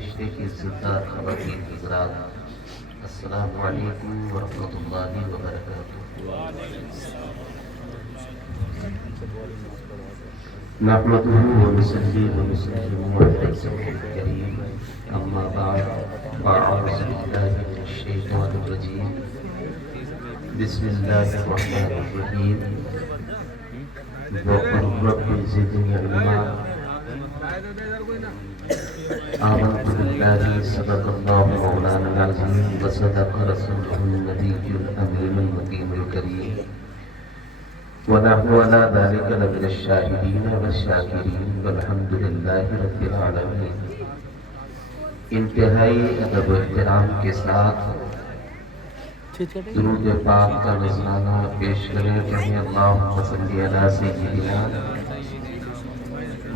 فرشتے کی عزتدار خواتین حضرات، السلام علیکم ورحمۃ اللہ وبرکاتہ۔ نحمده ونصلي ونسلم على رسوله الكريم، أما بعد، فأعوذ بالله من الشيطان الرجيم، بسم الله الرحمن الرحيم، وقل رب زدني علما، آمنت بالله صدق الله مولانا العظيم وصدق رسوله النبي الأمين المقيم الكريم، ونحن على ذلك لمن الشاهدين والشاكرين والحمد لله رب العالمين۔ انتہائی ادب و احترام کے ساتھ درود پاک کا نذرانہ پیش کریں کہ اللہم صلی علی سیدنا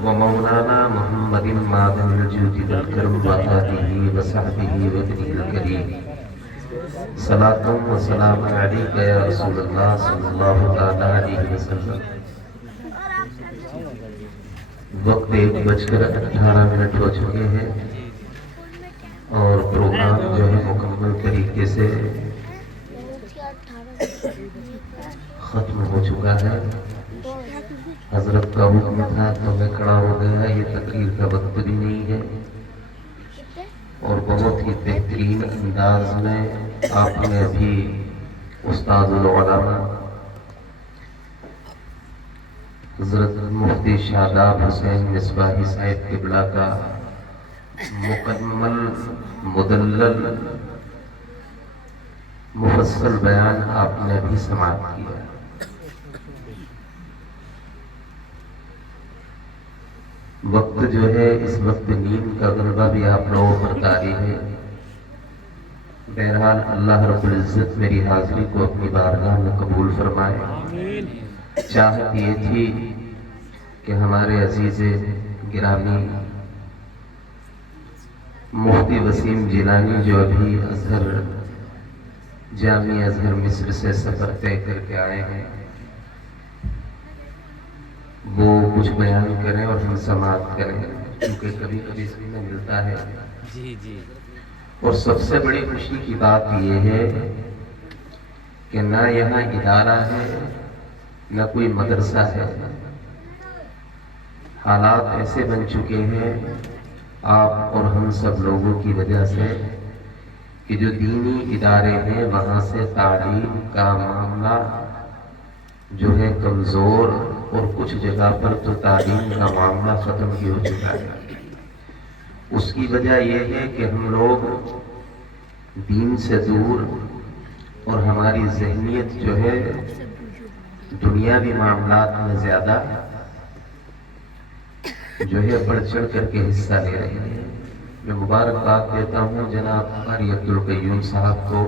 و مولانا محمد معدن الجود والکرم وآلہ وصحبہ وابنہ الکریم، صلاۃ و سلام علیک یا رسول اللہ صلی اللہ تعالی علیہ وسلم۔ وقت 1:18 ہو چکے ہیں اور پروگرام جو ہے مکمل طریقے سے ختم ہو چکا ہے۔ حضرت کا حکم تھا تو میں کھڑا ہو گیا، یہ تقریر کا وقت بھی نہیں ہے، اور بہت ہی بہترین انداز میں آپ نے ابھی استاد العلماء حضرت مفتی شاداب حسین مصباحی صاحب قبلہ کا مکمل مدلل مفصل بیان آپ نے ابھی سماعت کیا۔ وقت جو ہے اس وقت نیند کا غلبہ بھی آپ لوگوں پر طاری ہے۔ بہرحال اللہ رب العزت میری حاضری کو اپنی بارگاہ میں قبول فرمائے۔ چاہت یہ تھی کہ ہمارے عزیز گرامی مفتی وسیم جیلانی جو ابھی ازہر جامعہ ازہر مصر سے سفر طے کر کے آئے ہیں، وہ کچھ بیان کریں اور ہم سماعت کریں، کیونکہ کبھی کبھی اس میں ملتا ہے۔ اور سب سے بڑی خوشی کی بات یہ ہے کہ نہ یہاں ادارہ ہے نہ کوئی مدرسہ ہے۔ حالات ایسے بن چکے ہیں آپ اور ہم سب لوگوں کی وجہ سے کہ جو دینی ادارے ہیں وہاں سے تعلیم کا معاملہ جو ہے کمزور، اور کچھ جگہ پر تو تعلیم کا معاملہ ختم ہی ہو چکا ہے۔ اس کی وجہ یہ ہے کہ ہم لوگ دین سے دور اور ہماری ذہنیت جو ہے دنیاوی معاملات میں زیادہ جو ہے بڑھ چڑھ کر کے حصہ لے رہے ہیں۔ میں مبارکباد دیتا ہوں جناب قاری عبدالقیوم صاحب کو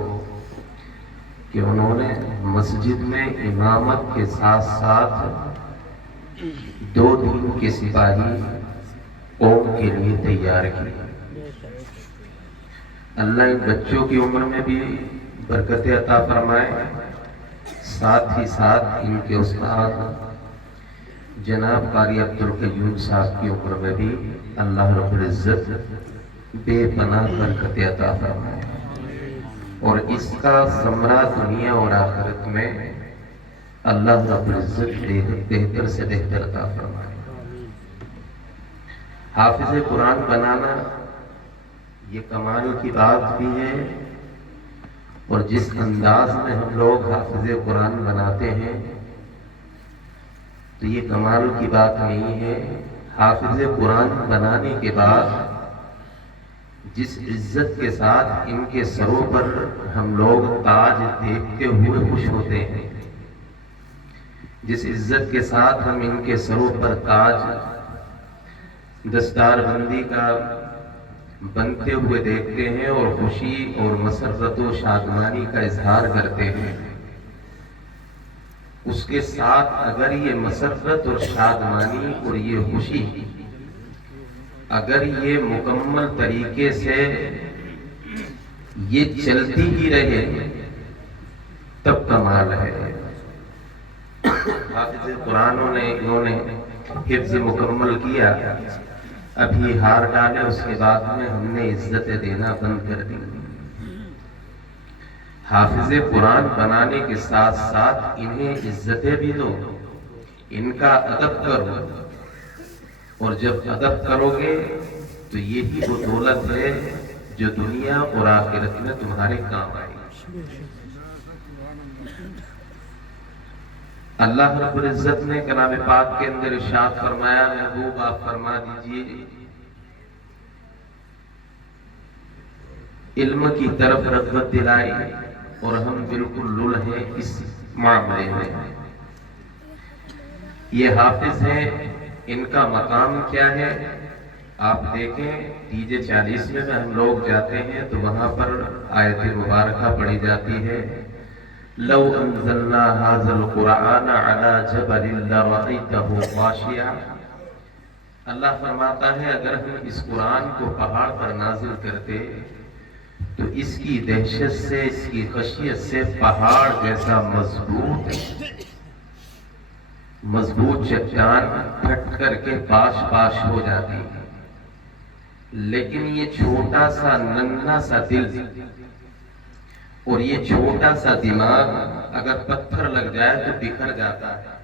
کہ انہوں نے مسجد میں امامت کے ساتھ ساتھ 2 دین کے سپاہی قوم کے لیے تیار کیے۔ اللہ ان بچوں کی عمر میں بھی برکت عطا فرمائے، ساتھ ہی ساتھ ان کے استاد جناب قاری عبدالقیوم صاحب کی عمر میں بھی اللہ رب العزت بے پناہ برکت عطا فرمائے، اور اس کا ثمرہ دنیا اور آخرت میں اللہ رب العزت بہتر سے بہتر عطا فرمائے۔ حافظ قرآن بنانا یہ کمال کی بات بھی ہے، اور جس انداز میں ہم لوگ حافظ قرآن بناتے ہیں تو یہ کمال کی بات نہیں ہے۔ حافظ قرآن بنانے کے بعد جس عزت کے ساتھ ان کے سروں پر ہم لوگ تاج دیکھتے ہوئے خوش ہوتے ہیں، جس عزت کے ساتھ ہم ان کے سروں پر تاج دستار بندی کا بنتے ہوئے دیکھتے ہیں اور خوشی اور مسرت و شادمانی کا اظہار کرتے ہیں، اس کے ساتھ اگر یہ مسرت اور شادمانی اور یہ خوشی اگر یہ مکمل طریقے سے یہ چلتی ہی رہے تب کمال ہے۔ حافظ قرآن انہوں نے حفظ مکمل کیا ابھی ہار ڈالے اس کے بعد میں ہم نے عزتیں دینا بند کر دی۔ حافظ قرآن بنانے کے ساتھ ساتھ انہیں عزتیں بھی دو، ان کا ادب کرو، اور جب ادب کرو گے تو یہی وہ دولت ہے جو دنیا اور آخرت میں تمہارے کام آئے گی۔ اللہ رب العزت نے کلام پاک کے اندر ارشاد فرمایا، محبوب آپ فرما دیجئے علم کی طرف رغبت دلائی، اور ہم بالکل لل ہیں اس معاملے میں۔ یہ حافظ ہیں، ان کا مقام کیا ہے؟ آپ دیکھیں دیجے 40 میں ہم لوگ جاتے ہیں تو وہاں پر آیت مبارکہ پڑھی جاتی ہے، لو انزلنا هذا القرآن على جبل لرأيته خاشعا۔ اللہ فرماتا ہے اگر ہم اس قرآن کو پہاڑ پر نازل کرتے تو اس کی دہشت سے، اس کی خشیت سے پہاڑ جیسا مضبوط چٹان پھٹ کر کے پاش پاش ہو جاتی ہے، لیکن یہ چھوٹا سا ننھا سا دل اور یہ چھوٹا سا دماغ اگر پتھر لگ جائے تو بکھر جاتا ہے۔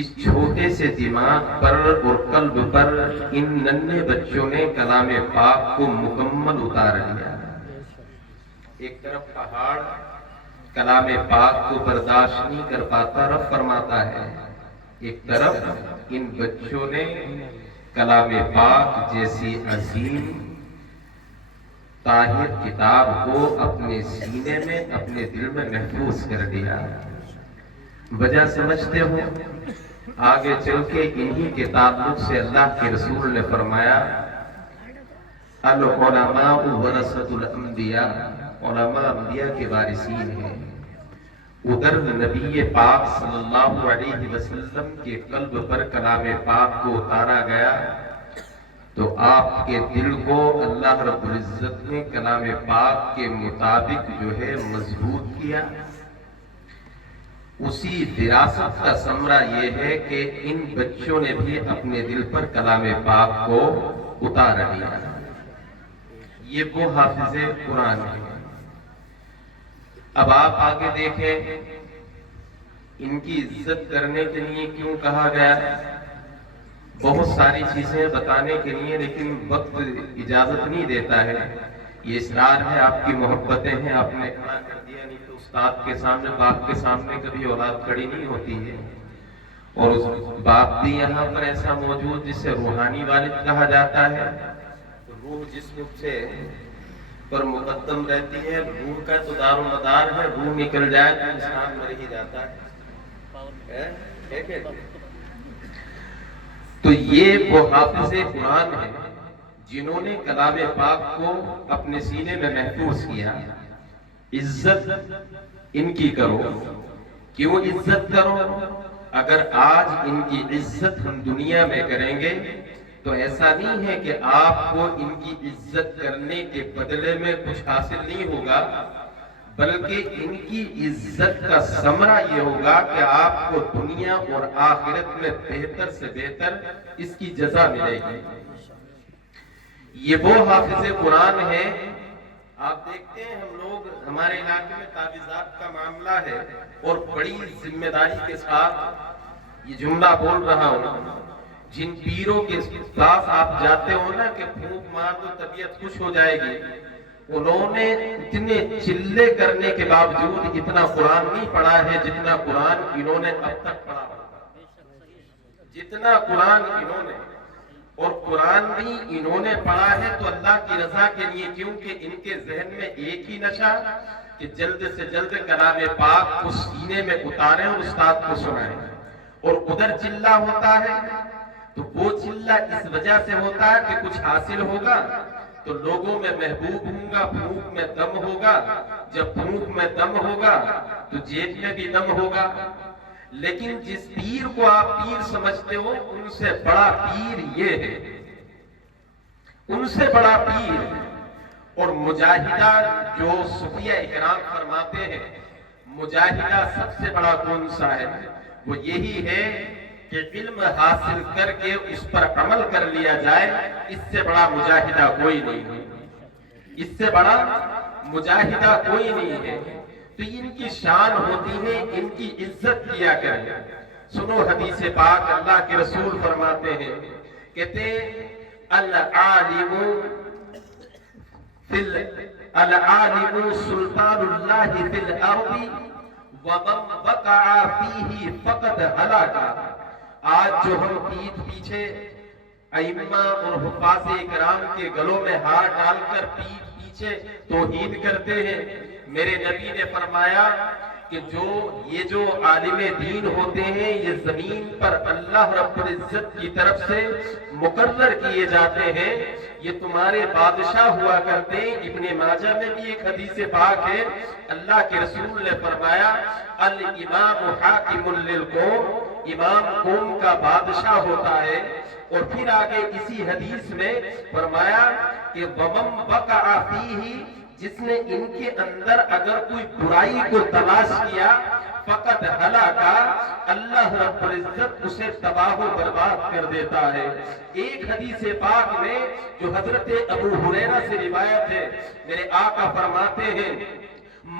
اس چھوٹے سے دماغ پر اور قلب پر ان ننھے بچوں نے کلام پاک کو مکمل اتار لیا۔ ایک طرف پہاڑ کلام پاک کو برداشت نہیں کر پاتا، رب فرماتا ہے ایک طرف ان بچوں نے کلام پاک جیسی عظیم طاہر کتاب کو اپنے سینے میں، اپنے دل میں محفوظ کر دیا۔ وجہ سمجھتے ہو؟ آگے چل کے انہی کے تعلق سے اللہ کے رسول نے فرمایا، العلماء ورثۃ الانبیاء، علماء انبیاء کے وارثین ہیں۔ ادھر نبی پاک صلی اللہ علیہ وسلم کے قلب پر کلام پاک کو اتارا گیا تو آپ کے دل کو اللہ رب العزت نے کلام پاک کے مطابق جو ہے مضبوط کیا۔ اسی وراثت کا ثمرہ یہ ہے کہ ان بچوں نے بھی اپنے دل پر کلام پاک کو اتار لیا۔ یہ وہ حافظ قرآن ہیں۔ اب آپ آگے دیکھیں ان کی عزت کرنے کے لیے کیوں کہا گیا؟ بہت ساری چیزیں بتانے کے لیے، لیکن وقت اجازت نہیں دیتا ہے۔ یہ اسرار ہے، آپ کی محبتیں ہیں، آپ نے کھڑا کر دیا، نہیں تو استاد کے سامنے، باپ کے سامنے کبھی اولاد کھڑی نہیں ہوتی ہے۔ اور اس باپ بھی یہاں پر ایسا موجود جسے روحانی والد کہا جاتا ہے۔ روح جسم سے پر مقدم رہتی ہے، روح کا تو دار و مدار ہے، روح نکل جائے تو انسان مر ہی جاتا ہے۔ تو یہ وہ حافظ قرآن ہیں جنہوں نے کلام پاک کو اپنے سینے میں محفوظ کیا۔ عزت ان کی کرو۔ کیوں عزت کرو؟ اگر آج ان کی عزت ہم دنیا میں کریں گے تو ایسا نہیں ہے کہ آپ کو ان کی عزت کرنے کے بدلے میں کچھ حاصل نہیں ہوگا، بلکہ ان کی عزت کا ثمرہ یہ ہوگا کہ آپ کو دنیا اور آخرت میں بہتر سے بہتر اس کی جزا ملے گی۔ یہ وہ حافظ قرآن ہے۔ آپ دیکھتے ہیں ہم لوگ، ہمارے علاقے میں تعویذات کا معاملہ ہے، اور بڑی ذمہ داری کے ساتھ یہ جملہ بول رہا ہوں، جن پیروں کے پاس آپ جاتے ہو نا کہ پھونک مار دو طبیعت خوش ہو جائے گی، انہوں نے اتنے چلے کرنے کے باوجود اتنا قرآن نہیں پڑھا ہے جتنا قرآن انہوں نے اب تک پڑھا ہوگا، جتنا قرآن انہوں نے، اور قرآن بھی انہوں نے پڑھا ہے تو اللہ کی رضا کے لیے، کیونکہ ان کے ذہن میں ایک ہی نشہ کہ جلد سے جلد کلام پاک کو سینے میں اتاریں اور استاد کو سنائیں۔ اور ادھر چلہ ہوتا ہے تو وہ چلہ اس وجہ سے ہوتا ہے کہ کچھ حاصل ہوگا تو لوگوں میں محبوب ہوں گا، بھوک میں دم ہوگا، جب بھوک میں دم ہوگا تو جیب میں بھی دم ہوگا۔ لیکن جس پیر کو آپ پیر سمجھتے ہو، ان سے بڑا پیر یہ ہے، ان سے بڑا پیر۔ اور مجاہدہ جو صوفیہ اکرام فرماتے ہیں، مجاہدہ سب سے بڑا کون سا ہے؟ وہ یہی ہے کہ علم حاصل کر کے اس پر عمل کر لیا جائے، اس سے بڑا مجاہدہ کوئی نہیں ہے، اس سے بڑا مجاہدہ کوئی نہیں ہے۔ تو ان کی شان ہوتی ہے، ان کی عزت کیا کریں۔ سنو حدیث پاک، اللہ کے رسول فرماتے ہیں، کہتے ہیں العالم سلطان اللہ فی الارض ومن وقع فیہ فقد ہلاک۔ آج جو ہم پیٹھ پیچھے ائمہ اور حفاظ کرام کے گلوں میں ہار ڈال کر پیٹھ پیچھے توہین کرتے ہیں، میرے نبی نے فرمایا کہ یہ جو عالم دین ہوتے ہیں، یہ زمین پر اللہ رب العزت کی طرف سے مقرر کیے جاتے ہیں، یہ تمہارے بادشاہ ہوا کرتے ہیں۔ ابن ماجہ میں بھی ایک حدیث پاک ہے، اللہ کے رسول نے فرمایا الامام حاکم للقوم، امام قوم کا بادشاہ ہوتا ہے۔ اور پھر آگے اسی حدیث میں فرمایا کہ وَمَن وَقَعَ فِيهِ، جس نے ان کے اندر اگر کوئی برائی کو تلاش کیا فقط ہلاکا، اللہ رب العزت اسے تباہ و برباد کر دیتا ہے۔ ایک حدیث پاک میں جو حضرت ابو ہریرہ سے روایت ہے، میرے آقا فرماتے ہیں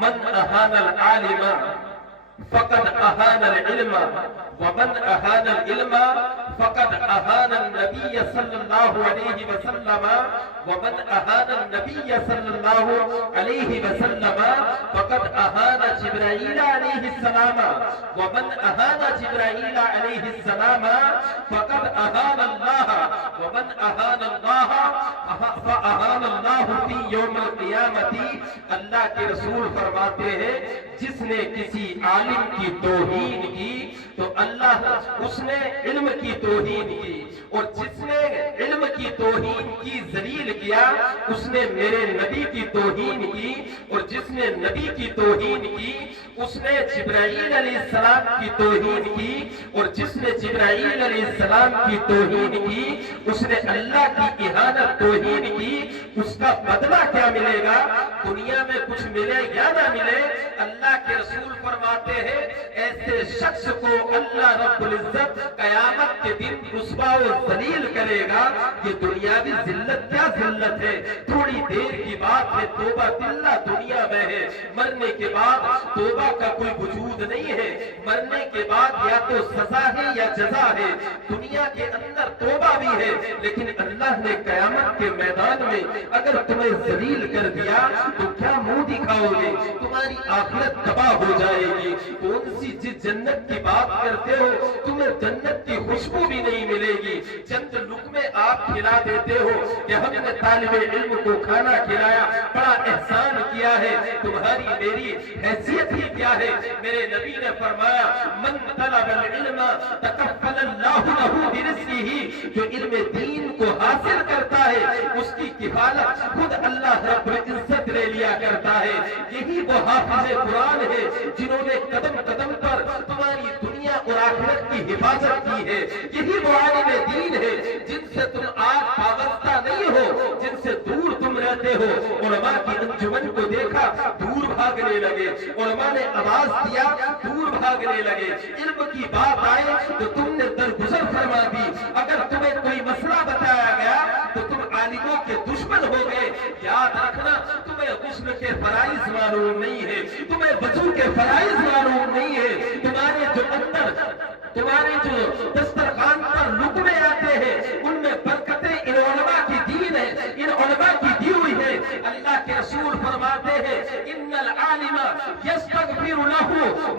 من اہان العالم فقد اہان العلم ومن اہان العلم فقد اہان النبی صلی اللہ علیہ وسلم ومن اہان النبی صلی اللہ علیہ وسلم فقد اہان جبرائیل علیہ السلام ومن اہان جبرائیل علیہ السلام فقد اہان اللہ ومن اہان اللہ فاہان اللہ فی یوم القیامت۔ اللہ کے رسول فرماتے ہیں جس نے کسی عالم کی توہین کی تو اللہ اس نے علم کی توہین کی، اور جس نے علم کی توہین کی ذلیل کیا اس نے میرے نبی کی توہین کی، اور جس نے نبی کی توہین کی اس نے جبرائیل علیہ السلام کی توہین کی، اور جس نے جبرائیل علیہ السلام کی توہین کی اس نے اللہ کی اہانت توہین کی۔ اس کا بدلہ کیا ملے گا؟ دنیا میں کچھ ملے یا نہ ملے، اللہ کے رسول فرماتے ہیں ایسے شخص کو اللہ رب العزت قیامت کے دن رسوا و ذلیل کرے گا۔ یہ دنیاوی ذلت کیا ذلت ہے، تھوڑی دیر کی بات ہے، توبہ تلہ دنیا میں ہے، مرنے کے بعد توبہ کا کوئی وجود نہیں ہے، مرنے کے بعد یا تو سزا ہے یا جزا ہے۔ دنیا کے اندر توبہ بھی ہے، لیکن اللہ نے قیامت کے میدان میں اگر تمہیں ذلیل کر دیا تو کیا منہ دکھاؤ گے؟ تمہاری آخرت تباہ ہو جائے گی۔ کون سی جس جنت کی بات کرتے ہو تمہیں جنت کی خوشبو بھی نہیں ملے گی۔ چند لقمے آپ کھلا دیتے ہو کہ ہم نے طالب علم کو کھانا کھلایا، بڑا احسان کیا ہے، تمہاری میری حیثیت ہی کیا ہے؟ میرے نبی نے فرمایا من طلب العلم تکفل اللہ لہ برزقہ، جو علم دین کو حاصل کرتا ہے اس کی کفالت خود اللہ رب العزت لے لیا کرتا ہے۔ یہی وہ حافظ قرآن ہے جنہوں نے قدم قدم پر تمہاری دنیا اور آخرت کی حفاظت کی ہے۔ یہی وہ عالم دین ہے جن سے تم آج وابستہ نہیں ہو، جن سے دور تم رہتے ہو۔ علماء کی انجمن کو دیکھا دور بھاگنے لگے، علماء نے آواز دیا دور بھاگنے لگے، علم کی بات آئے تو تم نے درگزر فرما دی۔ اگر تمہیں کوئی مسئلہ بتایا گیا تو تم عالموں کے دشمن ہو گئے۔ یاد رکھنا تمہیں غسل کے فرائض معلوم نہیں ہے، تمہیں وضو کے فرائض معلوم نہیں ہے، تمہارے جو دسترخوان پر لقمے آتے ہیں ان میں برکتیں ان علماء کی دین ہے، ان علماء کی دی ہوئی ہے۔ اللہ کے رسول فرماتے ہیں ان العالم یستغفر لہ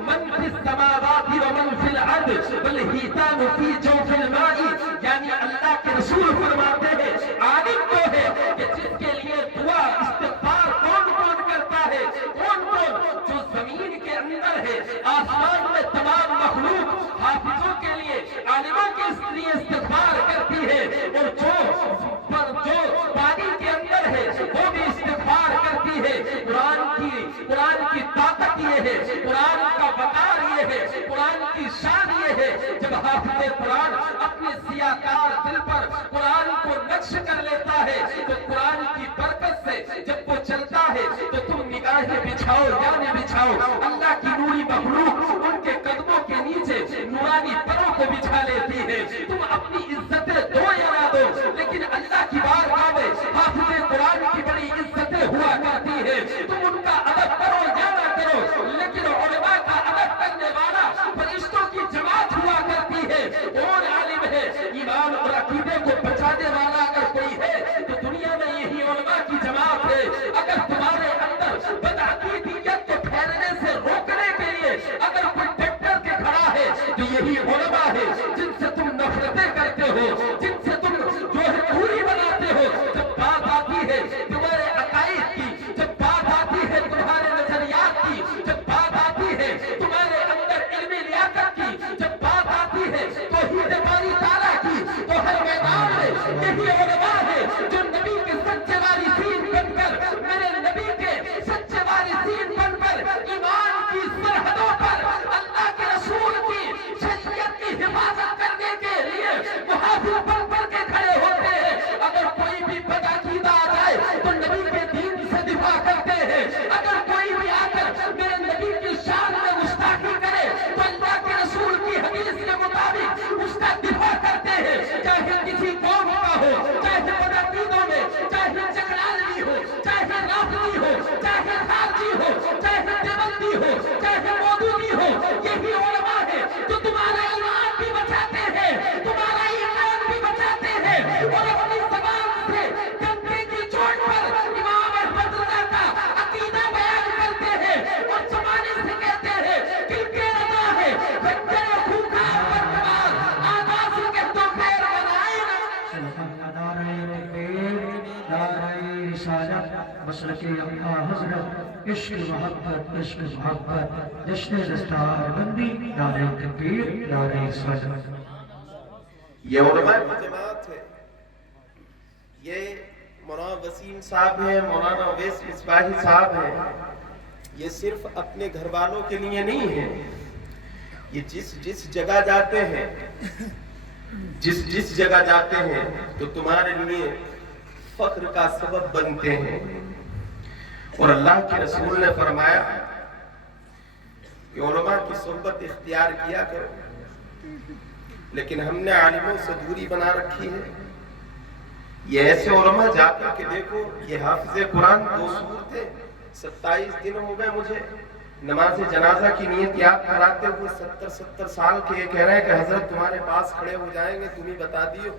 من فی السماوات ومن فی الارض والحیتان فی جوف الماء، یعنی اللہ کے رسول فرماتے ہیں عالم وہ ہے کہ جس کے لیے دعا استغفار کون کون کرتا ہے، کون کون؟ جو زمین کے اندر ہے، آسمان میں تمام مخلوق حافظوں کے لیے، عالموں کے لیے استغفار کرتی ہے، اور جو پانی کے اندر ہے وہ بھی استغفار کرتی ہے۔ قرآن کی طاقت یہ ہے، قرآن کا وقار یہ ہے، قرآن کی شان یہ ہے۔ جب حافظ قرآن اپنے سیاکار دل پر قرآن کو نقش کر لیتا ہے تو قرآن کی برکت سے جب وہ چلتا ہے تو تم نگاہیں بچھاؤ یا نہ بچھاؤ، اللہ کی نوری مخلوق ان کے قدموں کے نیچے نورانی پروں کو بچھا لیتی ہیں تم ان کا ادب کرو یا نہ کرو، لیکن علماء کا ادب کرنے والا فرشتوں کی جماعت ہوا کرتی ہے۔ کون عالم ہے ایمان اور عقیدے کو بچانے والا اگر کوئی ہے تو دنیا میں یہی علماء کی جماعت ہے۔ اگر تمہارے اندر بدعقیدیت کو پھیلنے سے روکنے کے لیے اگر کوئی ڈاکٹر کے کھڑا ہے تو یہی علماء ہے جن سے تم نفرتیں کرتے ہو، جن سے تم جو ہے دوری بناتے ہو۔ جب بات آتی ہے تمہارے عقائد کی، جب بات آتی ہے تمہارے نظریات کی، جب بات آتی ہے تمہارے اندر علمی لیاقت کی، جب بات آتی ہے توحید باری تعالیٰ کی، تو ہر میدان میں یہی علماء ہے جو نبی کے سچے وارثین بن کر، میرے نبی کے سچے وارثین بن کر ایمان کی سرحدوں پر اللہ کے رسول کی شریعت کی حفاظت کرنے کے لیے محافظ بن کر کے کھڑے ہوتے ہیں۔ اگر کوئی بھی بدعقیدہ آ جائے تو نبی کے دین سے دفاع کرتے ہیں، اگر کوئی بھی آ کر میرے نبی کی شان میں گستاخی کرے تو اللہ کے رسول کی حدیث کے مطابق اس کا دفاع کرتے ہیں، چاہے کسی قوم کا ہو، چاہے بدعقیدوں میں، چاہے چکرالوی ہو، چاہے رافضی ہو، چاہے خارجی ہو، چاہے دیوبندی ہو، چاہے مودودی ہو۔ یہی علماء ہے جو تمہارا ایمان بھی بچاتے ہیں، تمہارا ایمان بھی بچاتے ہیں، اور اپنی زبان سے ڈنڈے کی چوٹ پر امام احمد رضا کا عقیدہ بیان کرتے ہیں اور زمانے سے کہتے ہیں کہ کے رضا ہے بچے خوکار پر کمال آغاز کے تو خیر بنائے نا۔ نعرہ تکبیر، نعرہ رسالت، مسلک اعلیٰ حضرت، عشق محبت، عشق محبت، جشن دستار بندی، نعرہ تکبیر، نعرہ رسالت۔ یہ علماء کی جماعت ہے، یہ مولانا وسیم صاحب ہیں، مولانا اویس مصباحی صاحب ہیں۔ یہ صرف اپنے گھر والوں کے لیے نہیں ہے، یہ جس جگہ جاتے ہیں، جس جگہ جاتے ہیں تو تمہارے لیے فخر کا سبب بنتے ہیں۔ اور اللہ کے رسول نے فرمایا کہ علماء کی صحبت اختیار کیا کرو، لیکن ہم نے عالموں سے دوری بنا رکھی ہے۔ یہ ایسے علماء جا کر کے دیکھو، یہ حافظ قرآن 2 سور تھے، 27 دن ہو گئے مجھے نماز جنازہ کی نیت یاد کراتے ہوئے، 70 سال کے، یہ کہہ رہے ہیں کہ حضرت تمہارے پاس کھڑے ہو جائیں گے، تم ہی بتا دیو۔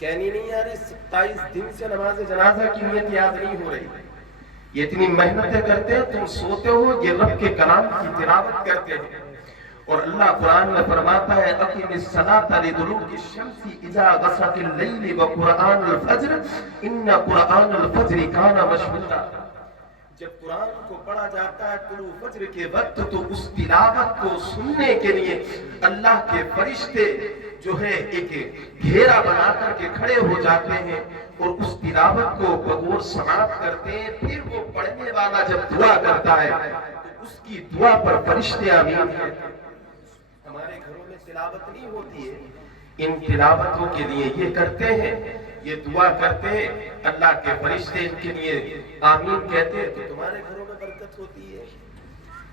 کہنی نہیں یار، 27 دن سے نماز جنازہ کی نیت یاد نہیں ہو رہی۔ یہ اتنی محنتیں کرتے ہیں، تم سوتے ہو، یہ رب کے کلام کی تلاوت کرتے ہیں۔ اور اللہ قرآن میں فرماتا ہے اقم الصلاۃ لدلوک الشمس اذا غسق اللیل وقرآن الفجر ان قرآن الفجر کان مشہودا۔ جب قرآن کو پڑھا جاتا ہے طلوع فجر کے وقت تو اس تلاوت کو سننے کے لیے اللہ کے فرشتے جو ہے ایک گھیرا بنا کر کے کھڑے ہو جاتے ہیں اور اس تلاوت کو بغور سماعت کرتے ہیں۔ پھر وہ پڑھنے والا جب دعا کرتا ہے تو اس کی دعا پر فرشتے آمین کہتے ہیں۔ ہمارے گھروں میں تلاوت نہیں ہوتی ہے، ان تلاوتوں کے لیے یہ کرتے ہیں، یہ دعا کرتے ہیں، اللہ کے فرشتے ان کے لیے آمین کہتے ہیں، تو تمہارے گھروں میں برکت ہوتی ہے۔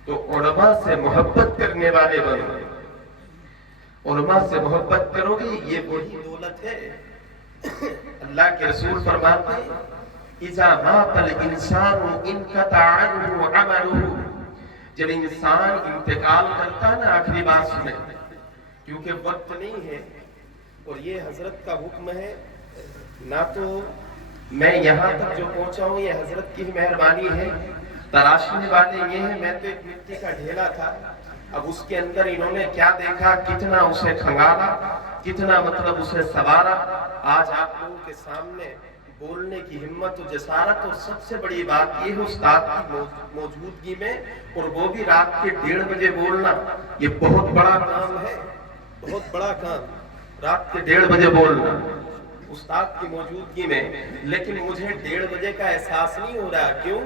تو علماء سے محبت کرنے والے بنو، علماء سے محبت کرو گے، یہ وہی دولت ہے۔ اللہ کے رسول فرماتے ہیں اذا مات الانسان انقطع عنہ عملہ، جب انسان انتقال کرتا ہے نا، آخری بات سنیں کیونکہ وقت نہیں ہے، اور یہ حضرت کا حکم ہے، نہ تو میں یہاں تک جو پہنچا ہوں یہ حضرت کی مہربانی ہے، تراشنے والے یہ ہیں، میں تو ایک مٹی کا ڈھیلا تھا، اب اس کے اندر انہوں نے کیا دیکھا، کتنا اسے کھنگالا، کتنا مطلب اسے سوارا۔ آج آپ لوگوں کے سامنے بولنے کی ہمت و جسارت، اور سب سے بڑی بات یہ ہے استاد کی موجودگی میں، اور وہ بھی رات کے 1:30 بجے بولنا، یہ بہت بڑا کام ہے، بہت بڑا کام، رات کے 1:30 بجے بولنا استاد کی موجودگی میں۔ لیکن مجھے 1:30 بجے کا احساس نہیں ہو رہا، کیوں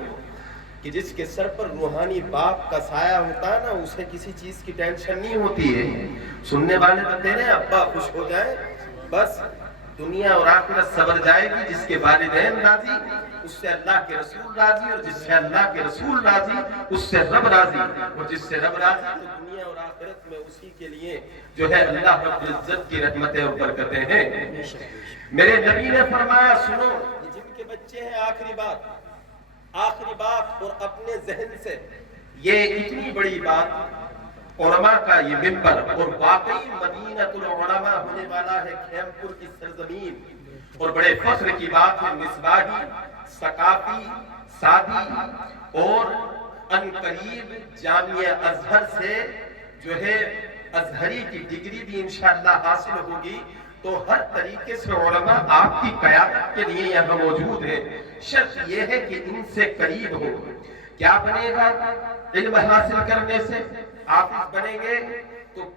کہ جس کے سر پر روحانی باپ کا سایہ ہوتا ہے نا، اسے کسی چیز کی ٹینشن نہیں ہوتی ہے۔ سننے والے بندے نے ابا خوش ہو جائے بس دنیا اور آخرت سبر جائے گی، جس کے والدین راضی اس سے اللہ کے رسول راضی، اور جس سے اللہ کے رسول راضی اس سے رب راضی، اور جس سے رب راضی تو دنیا اور آخرت میں اسی کے لیے جو ہے اللہ رب العزت کی رحمتیں اور برکتیں ہیں۔ میرے نبی نے فرمایا سنو، یہ جن کے بچے ہیں، آخری بات، آخری بات اور اپنے ذہن سے یہ اتنی بڑی بات، علماء کا یہ منبر اور واقعی مدینہ العلماء ہونے والا ہے خیم پور کی سرزمین، اور بڑے فخر کی بات ہے مصباحی، ثقافی، سادی اور ان قریب جامعہ ازہر سے جو ہے ازہری کی ڈگری بھی انشاءاللہ حاصل ہوگی۔ تو ہر طریقے سے علماء آپ کی قیادت کے لیے یہاں موجود ہیں، شرط یہ ہے کہ ان سے قریب ہو۔ کیا بنے گا علم حاصل کرنے سے؟ حافظ بنیں گے تو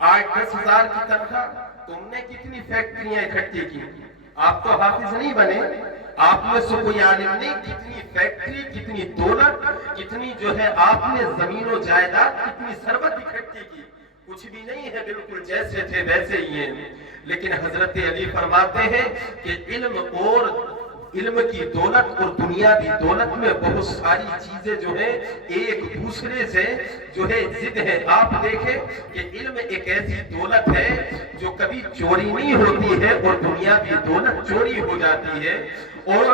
8-10 ہزار کی تنخواہ، تم نے کتنی فیکٹریاں اکٹھی کی؟ آپ تو حافظ نہیں بنے، آپ میں سے کوئی عالم نہیں، کتنی فیکٹری، کتنی دولت، کتنی جو ہے آپ نے زمین و جائیداد، کتنی ثروت اکٹھی کی؟ کچھ بھی نہیں ہے، بالکل جیسے تھے ویسے ہی ہیں۔ لیکن حضرت علی فرماتے ہیں کہ علم کی دولت اور دنیاوی دولت میں بہت ساری چیزیں جو ہیں ایک دوسرے سے جو ہے ضد ہے۔ آپ دیکھیں کہ علم ایک ایسی دولت ہے جو کبھی چوری نہیں ہوتی ہے اور دنیاوی دولت چوری ہو جاتی ہے، اور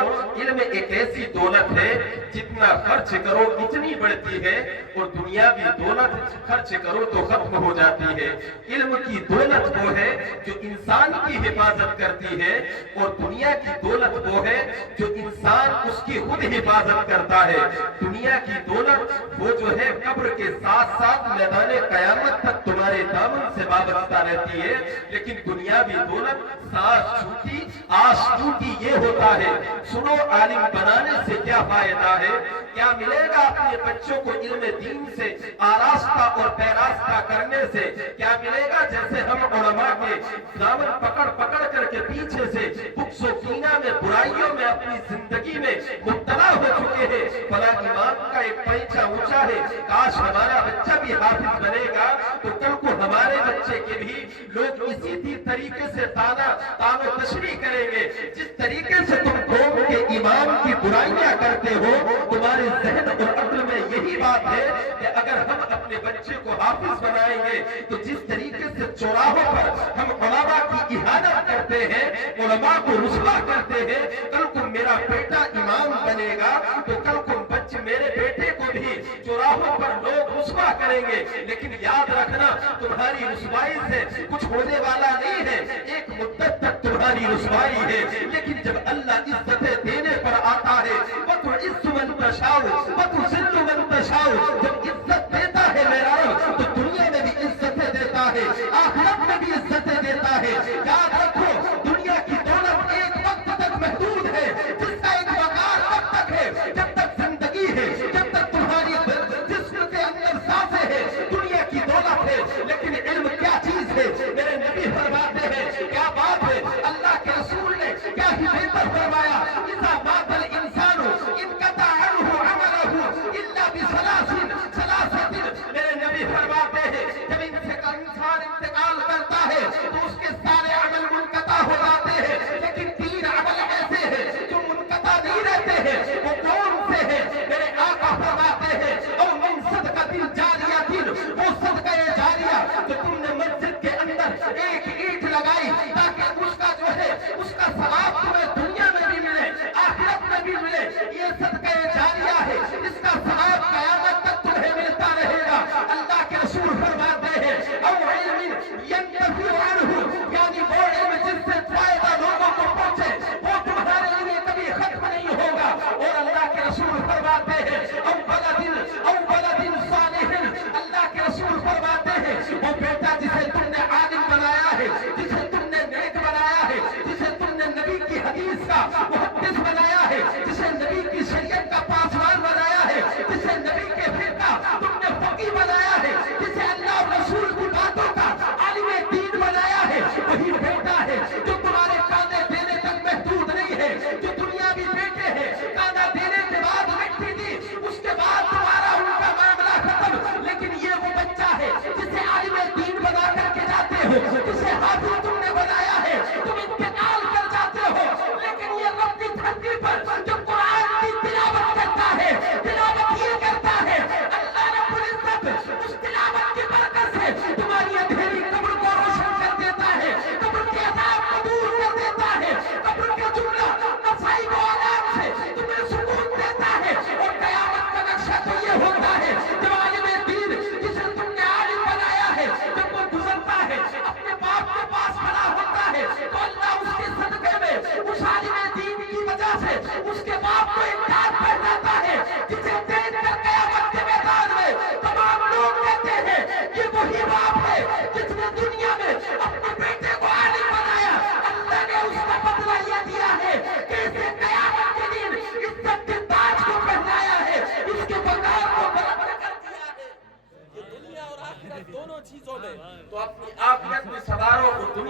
علم ایک ایسی دولت ہے جتنا خرچ کرو اتنی بڑھتی ہے، اور دنیاوی دولت خرچ کرو تو ختم ہو جاتی ہے۔ علم کی دولت وہ ہے جو انسان کی حفاظت کرتی ہے، اور دنیا کی دولت وہ ہے جو انسان اس کی خود حفاظت کرتا ہے۔ دنیا کی دولت وہ جو ہے قبر کے ساتھ ساتھ میدان قیامت تک تمہارے دامن سے وابستہ رہتی ہے، لیکن دنیاوی دولت سانس چھوٹی آس ٹوٹی یہ ہوتا ہے۔ سنو، عالم بنانے سے کیا فائدہ ہے؟ کیا ملے گا اپنے بچوں کو علم دین سے آراستہ اور پیراستہ کرنے سے؟ کیا ملے گا جیسے ہم علماء کے دامن پکڑ پکڑ کر کے پیچھے سے بغض و کینہ میں، برائیوں میں اپنی زندگی میں مبتلا ہو چکے ہیں؟ فلاں امام کا ایک پنچا اونچا ہے، کاش ہمارا بچہ بھی حافظ بنے گا تو کل کو ہمارے بچے کے بھی لوگ اسی طریقے سے تان و تشریح کریں گے۔ جس طریقے سے تم قوم کے امام کی برائیاں کرتے ہو، تمہارے ذہن اور عقل میں یہی بات ہے کہ اگر ہم اپنے بچے کو حافظ بنائیں گے تو جس طریقے سے چوراہوں پر ہم علماء کی اہانت کرتے ہیں، علماء کو رسوا کرتے ہیں، کل کو میرا بیٹا امام بنے گا تو کل کو میرے بیٹے کو بھی چوراہوں پر لوگ رسوا کریں گے۔ لیکن یاد رکھنا، تمہاری رسوائی سے کچھ ہونے والا نہیں ہے، ایک مدت تک تمہاری رسوائی ہے، لیکن جب اللہ عزتیں دینے پر آتا ہے، وَتُعِزُّ مَن تَشَاءُ وَتُذِلُّ مَن تَشَاءُ، جب عزت دیتا ہے میرا رب تو دنیا میں بھی عزتیں دیتا ہے، آخرت میں بھی عزتیں دیتا ہے۔ یاد رکھو، دنیا کی دولت ایک وقت تک محدود ہے، جس کا ایک وقار تب تک ہے جب تک زندگی ہے، جب تک تمہاری جسم کے اندر سانسیں ہے، دنیا کی دولت ہے۔ لیکن علم کیا چیز ہے؟ میرے نبی فرماتے ہیں، کیا بات ہے، اللہ کے رسول نے کیا ہی بہتر فرمایا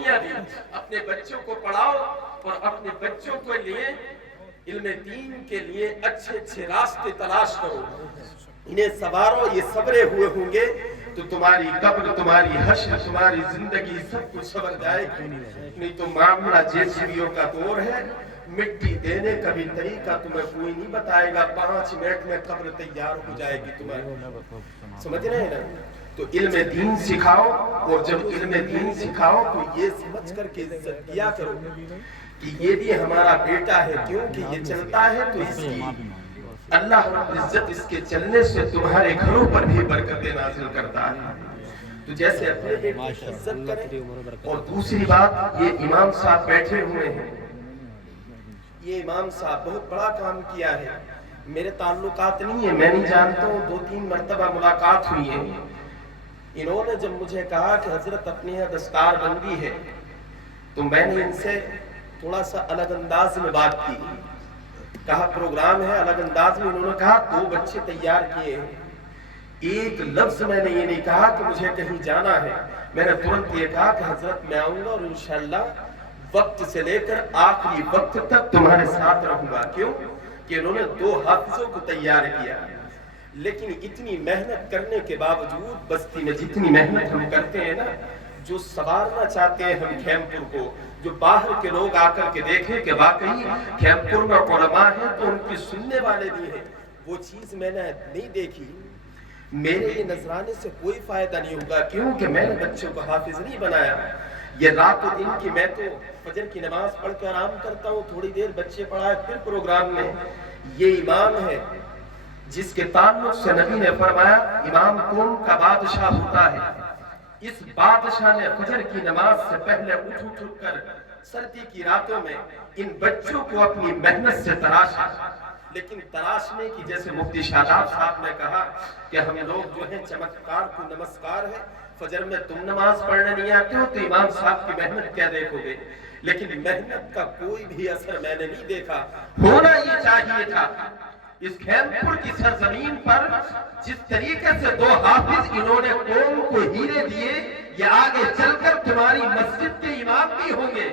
دنیا دی اپنے بچوں کو پڑھاؤ اور اپنے بچوں کے لیے علم دین کے لیے اچھے اچھے راستے تلاش کرو، انہیں سوارو، یہ سورے ہوئے ہوں گے تو تمہاری قبر، تمہاری حشر، تمہاری زندگی سب کچھ سور جائے گی۔ نہیں تو معاملہ جیسیوں کا دور ہے، مٹی دینے کا بھی طریقہ تمہیں کوئی نہیں بتائے گا، 5 منٹ میں قبر تیار ہو جائے گی تمہاری، سمجھ رہے ہیں نا؟ تو علم دین سکھاؤ، اور جب علم دین سکھاؤ تو یہ سمجھ کر کے عزت کیا کرو کہ یہ بھی ہمارا بیٹا ہے، کیونکہ یہ چلتا ہے تو اس کی اللہ رب العزت اس کے چلنے سے تمہارے گھروں پر بھی برکتیں نازل کرتا ہے۔ تو جیسے اپنے بیٹے کی عزت کریں۔ اور دوسری بات، یہ امام صاحب بیٹھے ہوئے ہیں، یہ امام صاحب بہت بڑا کام کیا ہے، میرے تعلقات نہیں ہے، میں نہیں جانتا ہوں، 2-3 مرتبہ ملاقات ہوئی ہے۔ انہوں نے جب مجھے کہا کہ حضرت اپنی یہاں دستار بندی ہے، تو میں نے ان سے تھوڑا سا الگ انداز میں بات کی، کہا پروگرام ہے الگ انداز میں۔ انہوں نے کہا 2 بچے تیار کیے ہیں، ایک لفظ میں نے یہ نہیں کہا کہ مجھے کہیں جانا ہے، میں نے ترنت یہ کہا کہ حضرت میں آؤں گا اور انشاءاللہ وقت سے لے کر آخری وقت تک تمہارے ساتھ رہوں گا۔ کیوں کہ انہوں نے 2 حافظوں کو تیار کیا، لیکن اتنی محنت کرنے کے باوجود بستی میں جتنی محنت ہم کرتے ہیں نا، جو سوارنا چاہتے ہیں ہم کھیم پور کو، جو باہر کے لوگ آ کر کے دیکھیں کہ واقعی کھیم پور میں علماء ہیں تو ان کی سننے والے بھی ہیں، وہ چیز میں نے نہیں دیکھی۔ میرے یہ نذرانے سے کوئی فائدہ نہیں ہوگا، کیونکہ میں نے بچوں کو حافظ نہیں بنایا۔ یہ رات و دن کی میں تو فجر کی نماز پڑھ کے آرام کرتا ہوں، تھوڑی دیر بچے پڑھائے پھر پروگرام میں۔ یہ امام ہے جس کے تعلق سے نبی نے فرمایا امام قوم کا بادشاہ ہوتا ہے۔ اس بادشاہ نے فجر کی نماز سے پہلے اٹھ کر سردی کی راتوں میں ان بچوں کو اپنی محنت سے تراشا، لیکن تراشنے کی، جیسے مفتی شاداب صاحب نے کہا کہ ہم لوگ جو ہیں چمتکار کو نمسکار ہے، فجر میں تم نماز پڑھنے نہیں آتے ہو تو امام صاحب کی محنت کیا دیکھو گے، لیکن محنت کا کوئی بھی اثر میں نے نہیں دیکھا۔ ہونا یہ چاہیے تھا اس کھیم پور کی سرزمین پر جس طریقے سے 2 حافظ انہوں نے قوم کو ہیرے دیے، یہ آگے چل کر تمہاری مسجد کے امام بھی ہوں گے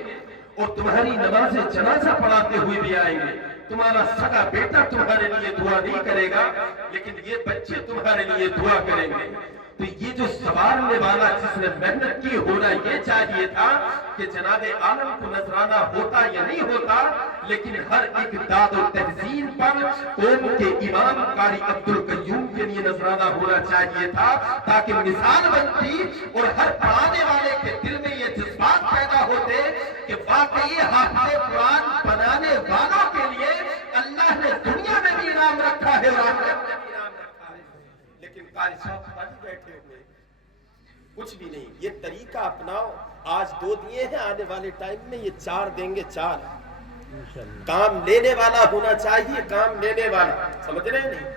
اور تمہاری نماز جنازہ پڑھاتے ہوئے بھی آئیں گے۔ تمہارا سگا بیٹا تمہارے لیے دعا نہیں کرے گا، لیکن یہ بچے تمہارے لیے دعا کریں گے۔ تو یہ جو سوارنے والا جس نے محنت کی، ہونا یہ چاہیے تھا کہ جناب عالم کو نذرانہ ہوتا یا نہیں ہوتا، لیکن ہر ایک داد و تحسین پر قوم کے امام قاری عبدالقیوم کے لیے نذرانہ ہونا چاہیے تھا، تاکہ مثال بنتی اور ہر پڑھانے والے کے دل میں یہ جذبات پیدا ہوتے کہ واقعی حافظ قرآن بنانے والوں کے لیے اللہ نے دنیا میں بھی انعام رکھا ہے اور آخرت میں بھی انعام رکھا ہے۔ لیکن قاری صاحب خالی بیٹھے ہوئے، کچھ بھی نہیں۔ یہ طریقہ اپناؤ، آج 2 دیے ہیں، آنے والے ٹائم میں یہ 4 دیں گے۔ 4 کام لینے والا ہونا چاہیے، کام لینے والا، سمجھ رہے ہیں نہیں؟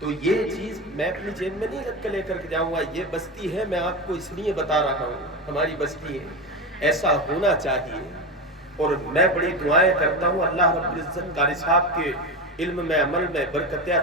تو یہ چیز میں اپنی جیب میں نہیں رکھ کے لے کر کے جاؤں گا، یہ بستی ہے، میں آپ کو اس لیے بتا رہا ہوں، ہماری بستی ہے، ایسا ہونا چاہیے۔ اور میں بڑی دعائیں کرتا ہوں اللہ رب العزت قاری صاحب کے علم میں، عمل میں برکت عطا